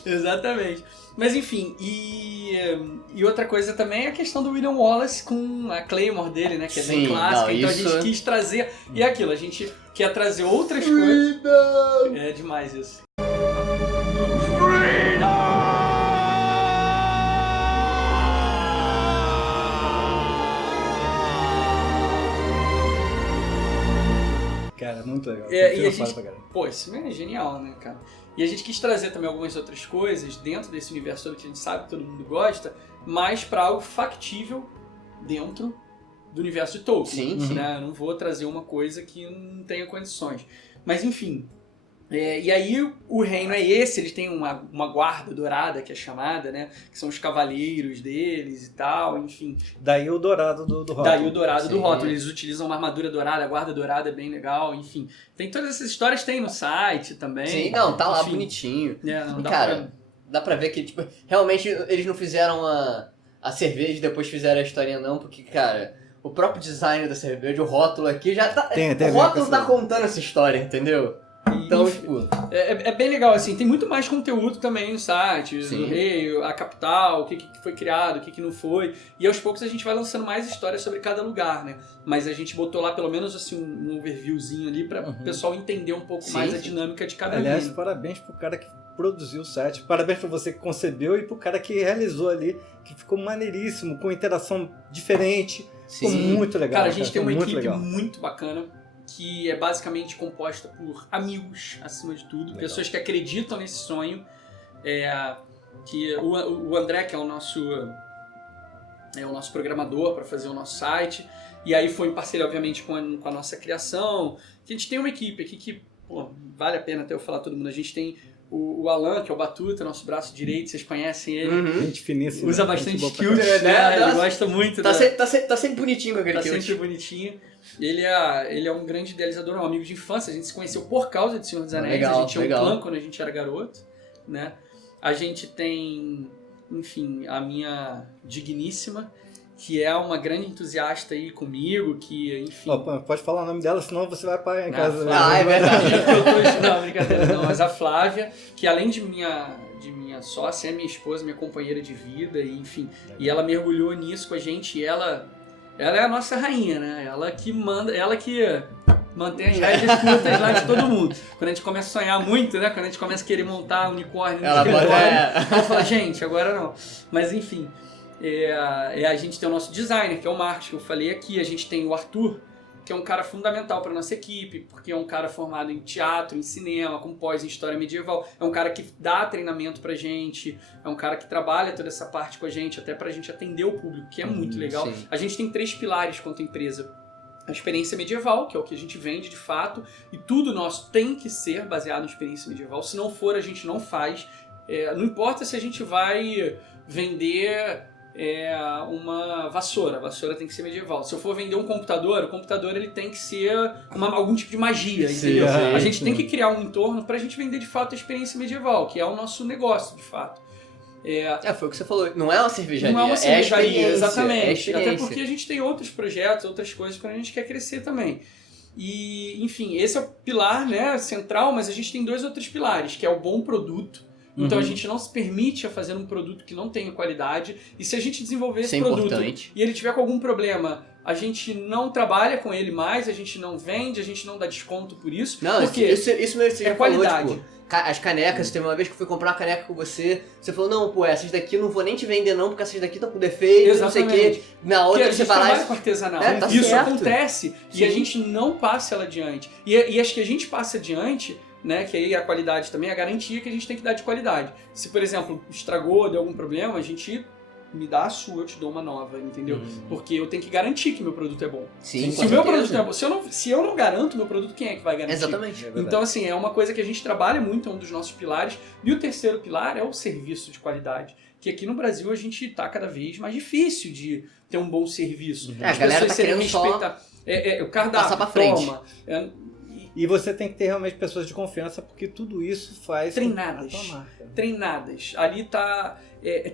Exatamente. Mas enfim, e outra coisa também é a questão do William Wallace com a Claymore dele, né? Que é bem Sim, clássica. não, então a isso- gente quis trazer. E é aquilo, a gente quer trazer outras coisas. É demais isso. Cara, muito legal. É, Filme e a foda gente- pra caralho. Pô, esse filme é genial, né, cara? E a gente quis trazer também algumas outras coisas dentro desse universo todo que a gente sabe que todo mundo gosta, mas pra algo factível dentro do universo de Tolkien. Sim, Né? Eu não vou trazer uma coisa que não tenha condições. Mas enfim. E aí o reino é esse, eles têm uma guarda dourada, que é chamada, né? Que são os cavaleiros deles e tal, enfim. Daí o dourado do rótulo. Daí o dourado do Sim. rótulo. Eles utilizam uma armadura dourada, a guarda dourada é bem legal, enfim. Tem todas essas histórias, tem no site também. Sim, não, tá lá Enfim. bonitinho. Não E, dá cara, dá pra ver que, tipo, realmente eles não fizeram a cerveja e depois fizeram a historinha não, porque, cara, o próprio design da cerveja, o rótulo aqui já tá... Tem a o ver rótulo com tá essa- contando essa história, entendeu? Então, Enfim, tipo... é bem legal, assim, tem muito mais conteúdo também no site, Sim. do rei, a capital, o que foi criado, o que não foi, e aos poucos a gente vai lançando mais histórias sobre cada lugar, né? Mas a gente botou lá pelo menos assim um overviewzinho ali pra o pessoal entender um pouco Sim, mais a sim. dinâmica de cada Aliás, reino. parabéns pro cara que produziu o site. Parabéns pra você que concebeu e pro cara que realizou ali, que ficou maneiríssimo, com interação diferente. Ficou Sim. muito legal. Cara, a gente tem uma ficou muito equipe legal. muito bacana, que é basicamente composta por amigos, acima de tudo, pessoas que acreditam nesse sonho, que o André, que é o nosso programador para fazer o nosso site, e aí foi em parceria, obviamente, com a nossa criação, que a gente tem uma equipe aqui que, pô, vale a pena até eu falar todo mundo, a gente tem o Alan, que é o Batuta, nosso braço direito, vocês conhecem ele, Uhum. Gente finíssima. usa gente bastante boa pra skills, caralho. né? Ele Nossa. gosta muito Tá sempre bonitinho com aquele Tá kilt. sempre bonitinho. Ele é um grande idealizador, um amigo de infância. A gente se conheceu por causa de Senhor dos Anéis. Legal, a gente tinha legal. um clã quando a gente era garoto, né? A gente tem, enfim, a minha digníssima, que é uma grande entusiasta aí comigo, que, enfim... Ó, pode falar o nome dela, senão você vai apagar em casa. é verdade. Não, brincadeira não. Mas a Flávia, que além de minha sócia, é minha esposa, minha companheira de vida, e, enfim. E ela mergulhou nisso com a gente, e ela é a nossa rainha, né? Ela que manda, ela que mantém as rédeas curtas lá de todo mundo. Quando a gente começa a sonhar muito, né? Quando a gente começa a querer montar unicórnio no Ela pode... escritório, ela fala, gente, agora não. Mas enfim, a gente tem o nosso designer, que é o Marcos, que eu falei aqui. A gente tem o Arthur, que é um cara fundamental para nossa equipe, porque é um cara formado em teatro, em cinema, com pós em história medieval. É um cara que dá treinamento pra gente, é um cara que trabalha toda essa parte com a gente, até pra gente atender o público, que é muito legal. sim. A gente tem 3 pilares quanto empresa. A experiência medieval, que é o que a gente vende de fato, e tudo nosso tem que ser baseado em experiência medieval. Se não for, a gente não faz. Não importa se a gente vai vender uma vassoura. A vassoura tem que ser medieval. Se eu for vender um computador, o computador ele tem que ser algum tipo de magia, entendeu? sim, A gente sim. tem que criar um entorno pra gente vender de fato a experiência medieval, que é o nosso negócio, de fato. Foi o que você falou. Não é uma cervejaria. Não é uma cervejaria, É exatamente. experiência. Até porque a gente tem outros projetos, outras coisas que a gente quer crescer também. E, enfim, esse é o pilar, né, central, mas a gente tem 2 outros pilares, que é o bom produto. Então a gente não se permite a fazer um produto que não tenha qualidade. E se a gente desenvolver esse Isso é produto importante. e ele tiver com algum problema, a gente não trabalha com ele mais, a gente não vende, a gente não dá desconto por isso. Não, porque isso mesmo você é já falou, qualidade. tipo, as canecas, teve uma vez que eu fui comprar uma caneca com você falou, não, pô, essas daqui eu não vou nem te vender não, porque essas daqui estão com defeito, não sei o quê. Na Porque outra a você gente vai lá trabalha e... com artesanal. Tá Isso certo. acontece Sim. e a gente não passa ela adiante. E as que a gente passa adiante, né, que aí a qualidade também é a garantia que a gente tem que dar de qualidade. Se, por exemplo, estragou, deu algum problema, a gente me dá a sua, eu te dou uma nova, entendeu? Porque eu tenho que garantir que meu produto é bom. Sim, Se o meu produto é bom, se eu não garanto meu produto, quem é que vai garantir? Exatamente. Então, assim, é uma coisa que a gente trabalha muito, é um dos nossos pilares. E o terceiro pilar é o serviço de qualidade. Que aqui no Brasil a gente tá cada vez mais difícil de ter um bom serviço. A galera tá serem querendo só o cardápio, passar pra frente. toma. E você tem que ter realmente pessoas de confiança, porque tudo isso faz Treinadas. a tua marca. Treinadas. Ali tá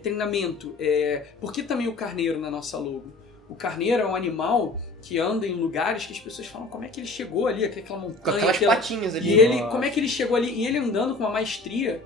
treinamento. Por que também o carneiro na nossa logo? O carneiro é um animal que anda em lugares que as pessoas falam como é que ele chegou ali, aquela montanha. Com aquelas patinhas ali. E ele, como é que ele chegou ali? E ele andando com uma maestria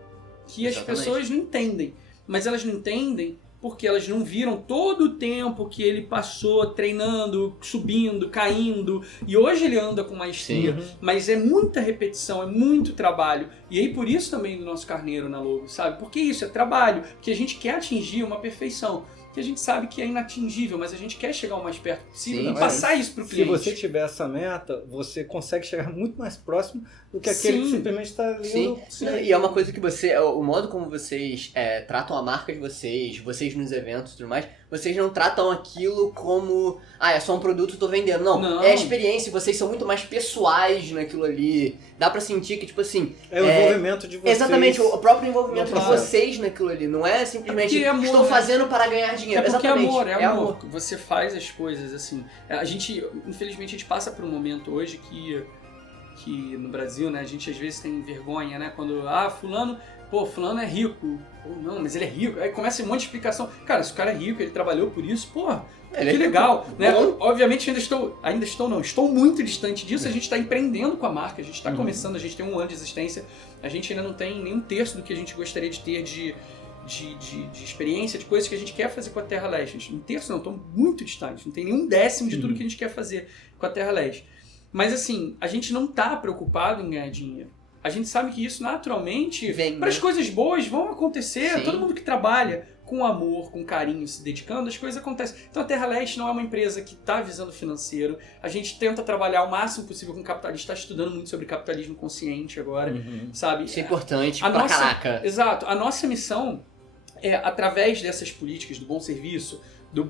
que as Exatamente. pessoas não entendem. Mas elas não entendem porque elas não viram todo o tempo que ele passou treinando, subindo, caindo. E hoje ele anda com maestria. Sim. Mas é muita repetição, é muito trabalho. E aí por isso também o nosso carneiro na logo, sabe? Porque isso é trabalho. Porque a gente quer atingir uma perfeição. que a gente sabe que é inatingível, mas a gente quer chegar o mais perto possível Sim, e passar isso pro cliente. Se você tiver essa meta, você consegue chegar muito mais próximo do que aquele que Sim. simplesmente está Sim. lendo. E é uma coisa que o modo como vocês tratam a marca de vocês nos eventos e tudo mais, vocês não tratam aquilo como, é só um produto, tô vendendo. Não, é a experiência, vocês são muito mais pessoais naquilo ali. Dá pra sentir que, tipo assim... É o envolvimento de vocês. Exatamente, o próprio envolvimento de Claro. vocês naquilo ali. Não é simplesmente, porque é amor, estou né? fazendo para ganhar dinheiro. É porque Exatamente. é amor. Você faz as coisas, assim. A gente, infelizmente, a gente passa por um momento hoje que no Brasil, né, a gente às vezes tem vergonha, né, quando, fulano é rico. Pô, não, mas ele é rico. Aí começa um monte de explicação. Cara, se o cara é rico, ele trabalhou por isso, que legal, né? Obviamente estou muito distante disso, a gente está empreendendo com a marca, a gente está começando, a gente tem um ano de existência, a gente ainda não tem nem um terço do que a gente gostaria de ter de experiência, de coisas que a gente quer fazer com a Terra Leste. Um terço não, estamos muito distantes, não tem nenhum décimo de tudo que a gente quer fazer com a Terra Leste. Mas assim, a gente não está preocupado em ganhar dinheiro. A gente sabe que isso naturalmente, para as coisas boas vão acontecer. Sim. Todo mundo que trabalha com amor, com carinho, se dedicando, as coisas acontecem. Então a Terra Leste não é uma empresa que está visando financeiro. A gente tenta trabalhar o máximo possível com capitalismo. A gente está estudando muito sobre capitalismo consciente agora, sabe? Isso é importante A pra nossa- caraca. Exato. A nossa missão é, através dessas políticas do bom serviço, do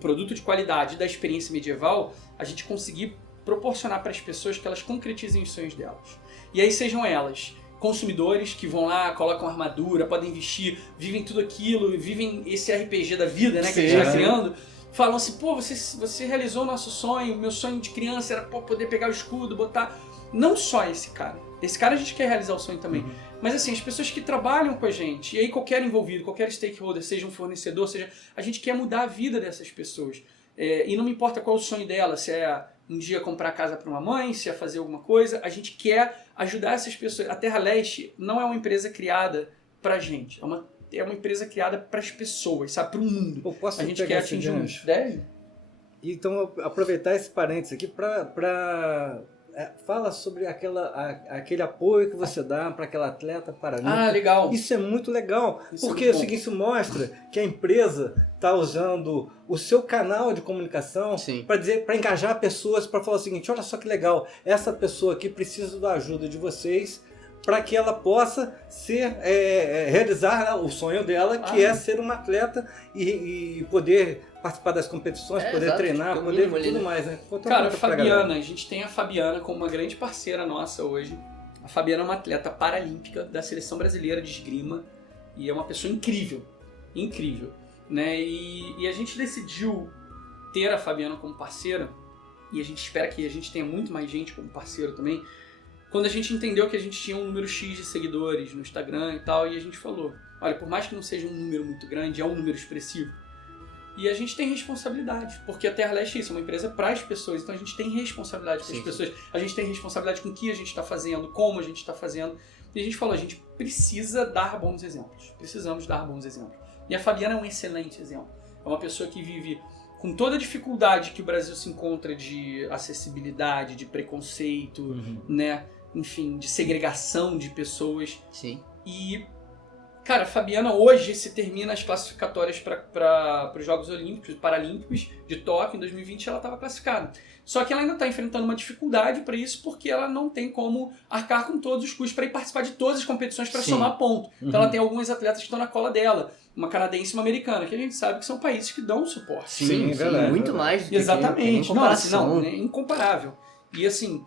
produto de qualidade, da experiência medieval, a gente conseguir proporcionar para as pessoas que elas concretizem os sonhos delas. E aí sejam elas consumidores que vão lá, colocam armadura, podem vestir, vivem tudo aquilo, vivem esse RPG da vida, né, que a gente está criando, falam assim, você realizou o nosso sonho, meu sonho de criança era poder pegar o escudo, botar... Não só esse cara a gente quer realizar o sonho também, mas assim, as pessoas que trabalham com a gente, e aí qualquer envolvido, qualquer stakeholder, seja um fornecedor, a gente quer mudar a vida dessas pessoas. E não me importa qual o sonho dela, se é um dia comprar casa para uma mãe, se é fazer alguma coisa, a gente quer ajudar essas pessoas. A Terra Leste não é uma empresa criada pra gente, é uma empresa criada para as pessoas, sabe, para o mundo. Eu posso A gente pegar quer esse atingir gancho? Deve? Então, aproveitar esse parênteses aqui para fala sobre aquele apoio que você dá para aquela atleta paralímpica. Legal. Isso é muito legal, Isso porque é muito o seguinte, isso mostra que a empresa está usando o seu canal de comunicação para engajar pessoas, para falar o seguinte, olha só que legal, essa pessoa aqui precisa da ajuda de vocês para que ela possa realizar o sonho dela, que é ser uma atleta e poder participar das competições, poder exato, treinar, tipo, poder mínimo ali, tudo né? mais, né? Cara, a Fabiana, a gente tem a Fabiana como uma grande parceira nossa hoje. A Fabiana é uma atleta paralímpica da Seleção Brasileira de Esgrima e é uma pessoa incrível, né? E a gente decidiu ter a Fabiana como parceira e a gente espera que a gente tenha muito mais gente como parceiro também. Quando a gente entendeu que a gente tinha um número X de seguidores no Instagram e tal, e a gente falou, olha, por mais que não seja um número muito grande, é um número expressivo. E a gente tem responsabilidade, porque a Terra Leste é isso, é uma empresa para as pessoas, então a gente tem responsabilidade com as pessoas, a gente tem responsabilidade com o que a gente está fazendo, como a gente está fazendo, e a gente falou, a gente precisa dar bons exemplos, precisamos dar bons exemplos. E a Fabiana é um excelente exemplo, é uma pessoa que vive com toda a dificuldade que o Brasil se encontra de acessibilidade, de preconceito, né, enfim, de segregação de pessoas. Sim. E... Cara, a Fabiana hoje se termina as classificatórias para os Jogos Olímpicos e Paralímpicos de Tóquio em 2020, ela estava classificada. Só que ela ainda está enfrentando uma dificuldade para isso porque ela não tem como arcar com todos os custos para ir participar de todas as competições para somar ponto. Então ela tem alguns atletas que estão na cola dela, uma canadense e uma americana, que a gente sabe que são países que dão suporte. Sim, é verdade. Muito mais do que Exatamente. tem comparação. Não, é incomparável. E assim,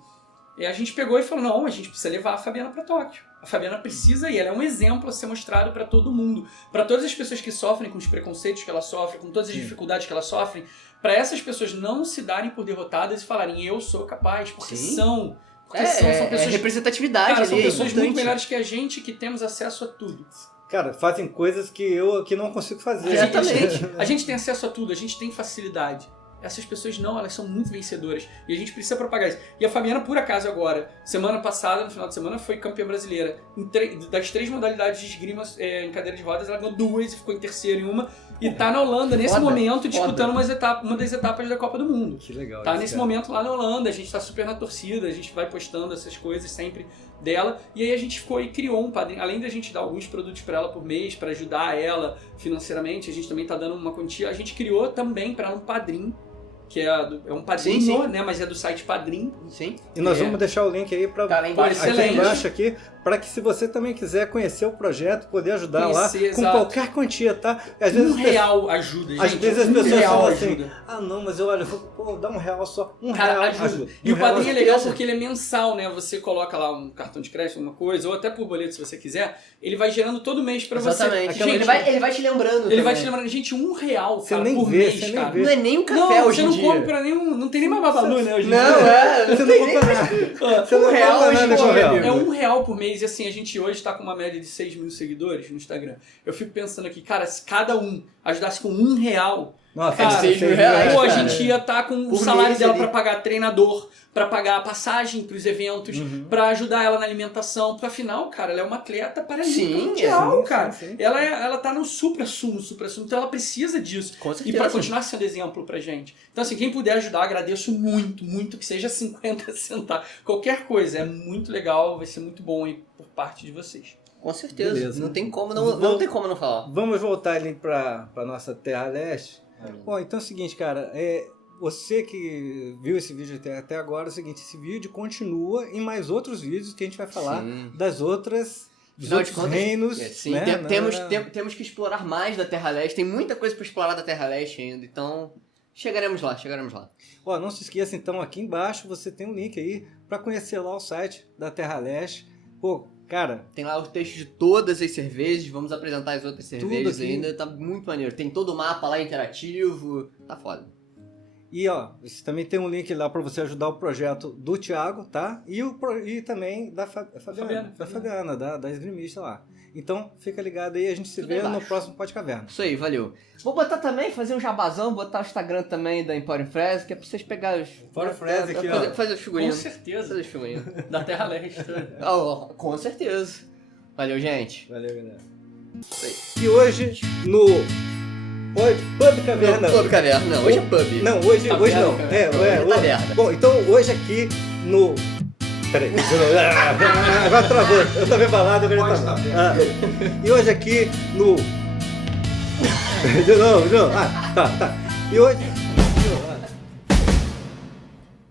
a gente pegou e falou, não, a gente precisa levar a Fabiana para Tóquio. A Fabiana precisa ir, ela é um exemplo a ser mostrado para todo mundo. Para todas as pessoas que sofrem com os preconceitos que ela sofre, com todas as dificuldades que ela sofre, para essas pessoas não se darem por derrotadas e falarem, eu sou capaz, porque são. Porque são pessoas... representatividade, cara, são ali, pessoas importante. muito melhores que a gente, que temos acesso a tudo. Cara, fazem coisas que eu aqui não consigo fazer. A gente tem acesso a tudo, a gente tem facilidade. Essas pessoas não, elas são muito vencedoras. E a gente precisa propagar isso. E a Fabiana, por acaso agora, semana passada, no final de semana, foi campeã brasileira. Das 3 modalidades de esgrima em cadeira de rodas, ela ganhou 2 e ficou em terceiro em uma. E tá na Holanda, nesse momento, disputando uma das etapas da Copa do Mundo. Que legal. Tá isso, nesse cara. momento lá na Holanda, a gente tá super na torcida, a gente vai postando essas coisas sempre dela, e aí a gente foi e criou um padrinho, além da gente dar alguns produtos para ela por mês, para ajudar ela financeiramente, a gente também tá dando uma quantia, a gente criou também para ela um padrinho, que é um padrinho, Sim. né, mas é do site Padrim. Sim. E nós vamos deixar o link aí para Cara, aqui excelente. embaixo aqui, para que se você também quiser conhecer o projeto, poder ajudar Conhecer, lá com exato. qualquer quantia, tá? Às R$1 ajuda, gente. Às vezes as R$1 pessoas falam assim, ajuda. ah não, mas eu olha, pô, dá R$1 só, Cara, R$1 ajuda. E o R$1 padrinho é legal certeza. porque ele é mensal, né? Você coloca lá um cartão de crédito, alguma coisa, ou até por boleto se você quiser, ele vai gerando todo mês pra você. Exatamente. Gente, Ele vai te lembrando. ele vai também. te lembrando, gente, R$1, Você cara, nem por vê, mês, você nem cara. vê. Não é nem um café Não, hoje você em não dia. compra nenhum, não tem nem Babalu, né, hoje em Não, dia. Você não compra nada. Você não R$1 compra hoje nada em com dia, real. amigo. É R$1 por mês e assim, a gente hoje tá com uma média de 6 mil seguidores no Instagram. Eu fico pensando aqui, cara, se cada um ajudasse com R$1, Nossa, cara, R$6 mil, pô, a cara. gente ia estar com o Por salário mês dela ali. pra pagar treinador, pra pagar a passagem pros eventos, pra ajudar ela na alimentação, porque afinal, cara, ela é uma atleta paralímpica Sim, mundial, sim, cara. sim. Ela tá no supra-sumo, então ela precisa disso. Com E certeza. pra continuar sendo exemplo pra gente. Então assim, quem puder ajudar, agradeço muito, muito, que seja 50 centavos. Qualquer coisa, é muito legal, vai ser muito bom aí por parte de vocês. Com certeza. Beleza. Não tem como não tem como não falar. Vamos voltar ali para nossa Terra Leste. Bom, então é o seguinte, cara, você que viu esse vídeo até agora, é o seguinte, esse vídeo continua em mais outros vídeos que a gente vai falar Sim. dos outros Afinal de contas, reinos. Sim, né? temos que explorar mais da Terra Leste. Tem muita coisa pra explorar da Terra Leste ainda. Então, chegaremos lá. Ó, não se esqueça, então, aqui embaixo você tem um link aí para conhecer lá o site da Terra Leste. Pô, cara, Tem lá o texto de todas as cervejas. Vamos apresentar as outras cervejas aqui. ainda. Tá muito maneiro. Tem todo o mapa lá interativo. Tá foda. e ó, você também tem um link lá para você ajudar o projeto do Thiago, tá? E também da Fabiana, da esgrimista lá. Então, fica ligado aí, a gente se Tudo vê no embaixo. próximo Podcaverna. Isso aí, valeu. Vou botar também, fazer um jabazão, botar o Instagram também da Emporium Freze, que é pra vocês pegarem os... Emporium Freze aqui, ó. Fazer os Com figurinhos. certeza. Fazer os figurinhos. Da Terra Leste. Com certeza. Valeu, gente. Valeu, galera. Isso aí. E hoje, no Pub Caverna... Pub Caverna. Não, hoje é pub. Não, hoje não. Hoje tá merda. Bom, então hoje aqui no... Peraí. Agora travou. Eu tava embalado, agora tá. E hoje aqui no... De novo. Ah, tá. E hoje...